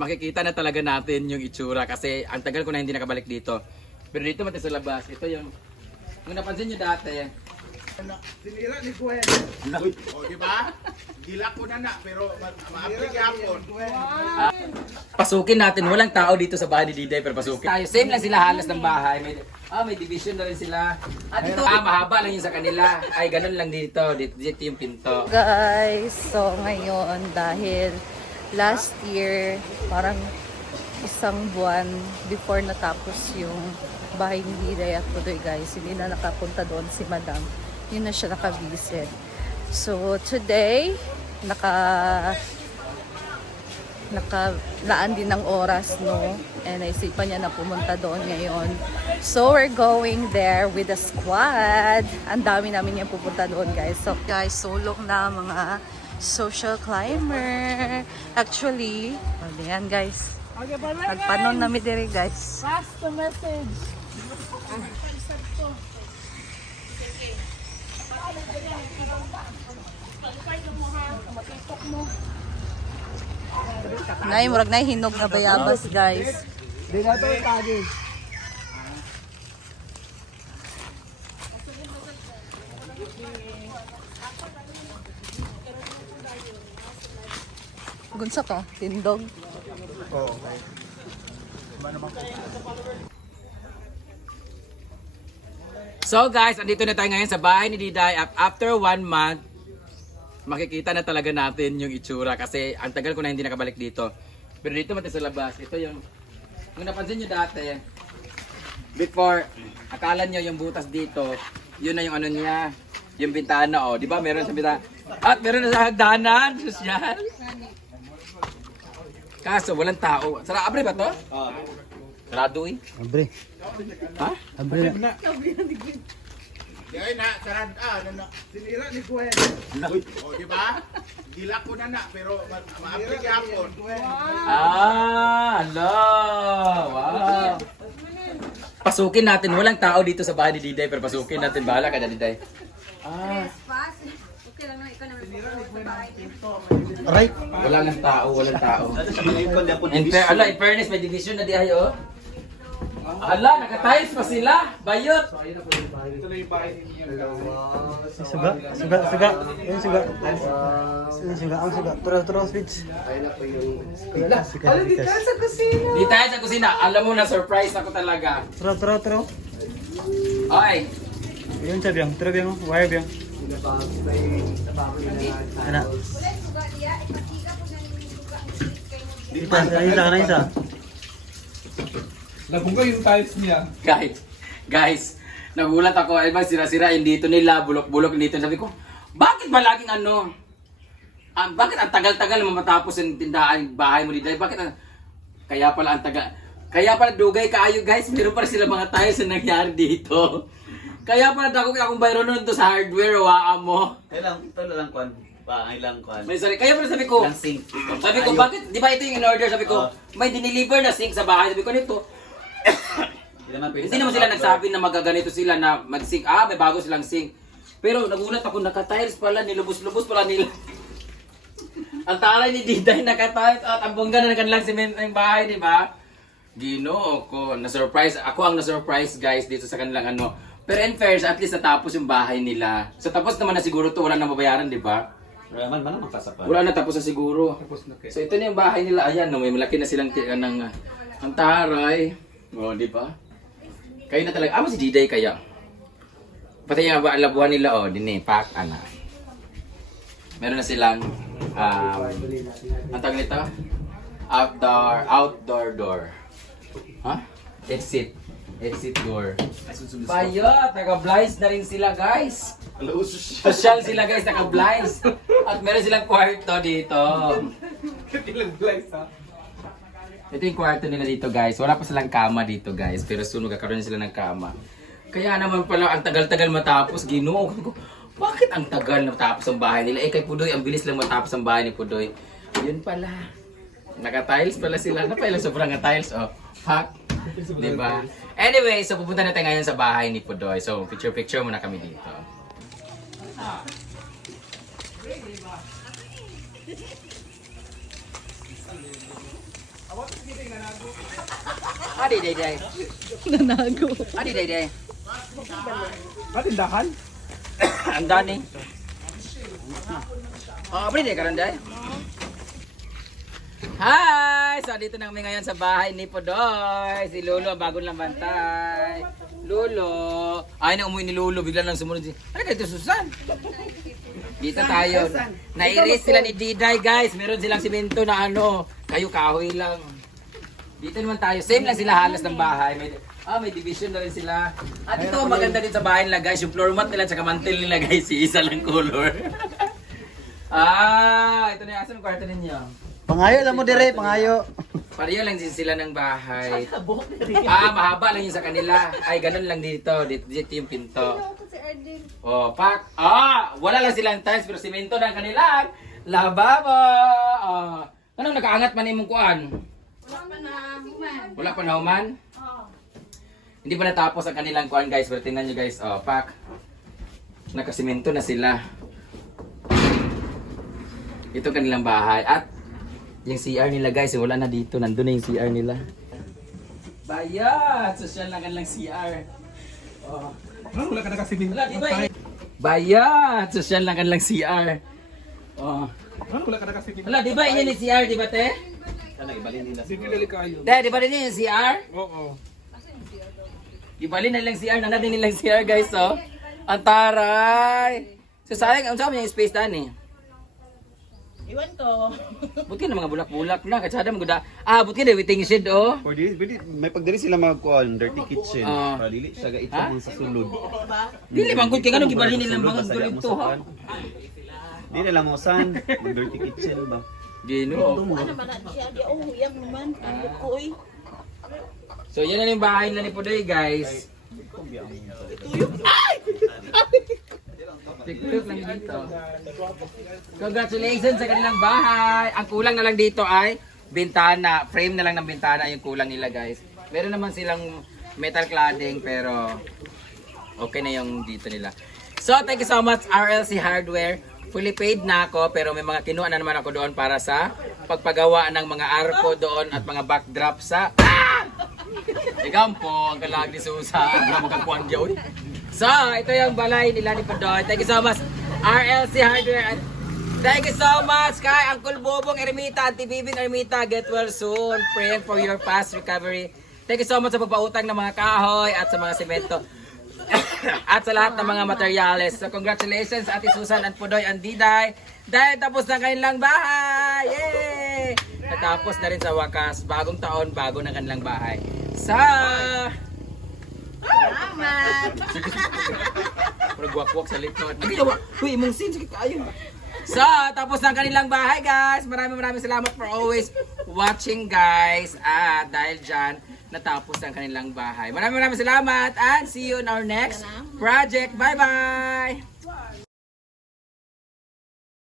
makikita na talaga natin yung itsura kasi ang tagal ko na hindi nakabalik dito. Pero dito mati sa labas, ito yung napansin nyo dati. Sinira ni Gwen. O, di ba? Gila ko na pero ma-apply hapon. Pasukin natin, walang tao dito sa bahay ni Diday pero pasukin. Tayo, same lang sila halos ng bahay. May division na rin sila. Dito, mahaba lang yung sa kanila. Ay, ganun lang dito. Dito yung pinto. Guys, so ngayon dahil last year parang isang buwan before natapos yung bahay ni Diday at Pudoy guys, hindi na nakapunta doon si Madam. Yun na siya nakabisit. So today, nakalaan din ng oras, no? And naisipan niya na pumunta doon ngayon. So we're going there with the squad. Ang dami namin yung pupunta doon guys. So guys, sulok na mga social climber. Actually, yan guys. Nagpanon na mi diri guys. Pass the message. Nay, murag nay hinog na bayabas guys. Di na ito tagi. Gunsa ka? Tindog? Oo. So guys, andito na tayo ngayon sa bahay ni Diday. After 1 month, makikita na talaga natin yung itsura kasi ang tagal ko na hindi nakabalik dito. Pero dito mati sa labas, ito yung napansin nyo dati. Before, akala nyo yung butas dito, yun na yung ano niya, yung bintana oh. Di ba meron sa bintana? At meron na sa hagdanan, sosyal. Kaso walang tao. Abre ba to? Sarado eh. Abre. Ha? Abre na. Di ay na, sarad sinira ni Gwen. O, di ba? Gila ko na pero ma-apply hapon. Hello! Wow! Pasukin natin. Walang tao dito sa bahay ni Diday pero pasukin natin. Bahala ka na, Diday. Aray. Walang tao, walang tao. In fairness, may division na di ay, oh. Ala, naka-tiles pa sila. Bayot! Suga. Yung suga. Yung suga. Ang suga. Turo, switch. Di tayo sa kusina. Alam mo na, surprise ako talaga. Turo. Okay. Yung sa biyang. Turo biyang. Wire biyang. Ano? Isa. Nabungga yung tiles niya. Guys, nagulat ako. Ay ba, sira-sira yung dito nila, bulok-bulok dito. Sabi ko, bakit ba laging ano? Bakit ang tagal-tagal mo matapos yung tindahan, bahay mo dito? Kaya pala ang tagal. Kaya pala dugay kaayo guys, meron pa rin sila mga tiles na nangyari dito. Kaya pala dako akong bayro nun to sa hardware, waan mo. Ito lang kwan. Ilang kwan. May sorry, kaya pala sabi ko, Ilang sink. bakit, di ba ito yung in-order? Sabi ko, may dineliver na sink sa bahay. Sabi ko nito, hindi naman sila nagsabi na magaganito sila na mag-sink. May bago silang sink. Pero nagulat ako, naka-tiles pala, nilubos-lubos pala nila. Ang talay ni Diday naka-tiles at ang bongga na kanilang cement ng bahay, di ba? Ginoo ko, na-surprise. Ako ang na-surprise guys dito sa kanilang ano. Pero in fairness, at least natapos yung bahay nila. So tapos naman na siguro to, wala nang babayaran, di ba? Raman ba naman kasapal? Wala na, tapos na siguro. So ito na yung bahay nila. Ayan, no, may malaki na silang ng ang taray. O, di ba? Kayo na talaga. Si Diday kaya. Pati yung labuhan nila, dinipak, Meron na silang, ang tawag nito? Outdoor door. Ha? Exit door. Bayot, naka-blinds na rin sila guys. Social sila guys, naka-blinds. At meron silang kwarto dito. Ilang blinds ha? Ito yung kwarto nila dito guys. Wala pa silang kama dito guys. Pero soon magkakaroon sila ng kama. Kaya naman pala ang tagal-tagal matapos. Ginoo ko. Bakit ang tagal matapos ang bahay nila? Kay Pudoy, ang bilis lang matapos ang bahay ni Pudoy. Yun pala. Naka-tiles pala sila. Napailang sobrang tiles. Fuck. Diba? Anyway, so pupunta na tayo ngayon sa bahay ni Pudoy. So picture-picture muna kami dito. Adi day day. Nanago. Adi day day. Matindahan? Ang dani. Oh, apa ni karon day? Hi! So, dito na kami ngayon sa bahay ni Podoy. Si Lolo, bagong lang bantay. Lolo. Ay na umuwi ni Lolo. Bigla lang sumunod si... Ano ka ito, Susan? Dito tayo. Nairis sila ni Diday, guys. Meron silang simento na ano. Kayo kahoy lang. Dito naman tayo. Same lang sila halos ng bahay. May division na rin sila. At ito, maganda din sa bahay nila, guys. Yung floor mat nila, tsaka mantel nila, guys. Si isa lang color. Ito na yung asan ang kwarto ninyo. Pangayo lang mo dire, pangayo. Pareho lang din sila ng bahay. Mahaba lang yun sa kanila. Ay, ganun lang dito. Dito yung pinto. Oh, pak. Wala lang silang tiles pero simento na ang kanilang lababo. Anong nakaangat man imong kuan? Wala pa na human. Hindi pa natapos ang kanilang kuan, guys. Pero tingnan nyo, guys. Oh, pak. Nakasimento na sila. Ito kanilang bahay. At yung CR nila, guys, wala na dito. Nandun na yung CR nila. Bayat! Social na kanilang CR. Oh. Ano, wala ka nakasimin. Wala, di ba? Bayat! Social na kanilang CR. Oh. Ano, wala ka nakasimin. Wala, di ba yun yung CR, di ba, te? Sana ibalin nila. Sige, dali kayo. Te, di ba rin yun yung CR? Oo. Ibalin na nilang CR. Nanadin nilang CR, guys, oh. Ang taray! So, sayang, ang sabi niya yung space daan, eh. Iwan ko. Buti na mga bulak-bulak na. Katsada mga guda. Buti na waiting shed, oh. For this, may pagdiri sila magkuhan, dirty kitchen. Ah. Para dili siya Ha? gaitong sa sulod. Dili, bangkod kaya ganun gibalin nilang mga ganito, ha? Di nila mo san, dirty kitchen ba? Gino. Ano ba na siya? Di oh, yang naman. Ang bukoy. So, yan na yung bahay na ni Podoy, guys. Tiktok lang dito. Congratulations sa kanilang bahay. Ang kulang na lang dito ay bintana. Frame na lang ng bintana yung kulang nila, guys. Meron naman silang metal cladding pero okay na yung dito nila. So, thank you so much RLC Hardware. Fully paid na ako pero may mga kinuha na naman ako doon para sa pagpagawa ng mga arko doon at mga backdrop sa... Ikaw po, ang kalag ni Susa. Ang makakuan diya, uy. So, ito yung balay nila ni Podoy. Thank you so much, RLC Hardware. And thank you so much kay Uncle Bobong Ermita, Auntie Bibing Ermita. Get well soon. Praying for your fast recovery. Thank you so much sa pagpautang ng mga kahoy at sa mga semento. At sa lahat ng mga materyales. So, congratulations, Ate Susan and Podoy and Diday. Dahil tapos na kanilang bahay. Yay! Natapos na rin sa wakas. Bagong taon, bago na kanilang bahay. Salamat. Pag-walk-walk sa likod. Uy, imong sin, sakit kayo. So, tapos na ang kanilang bahay, guys. Maraming salamat for always watching, guys. At dahil dyan, natapos ang kanilang bahay. Maraming salamat and see you in our next project. Bye-bye!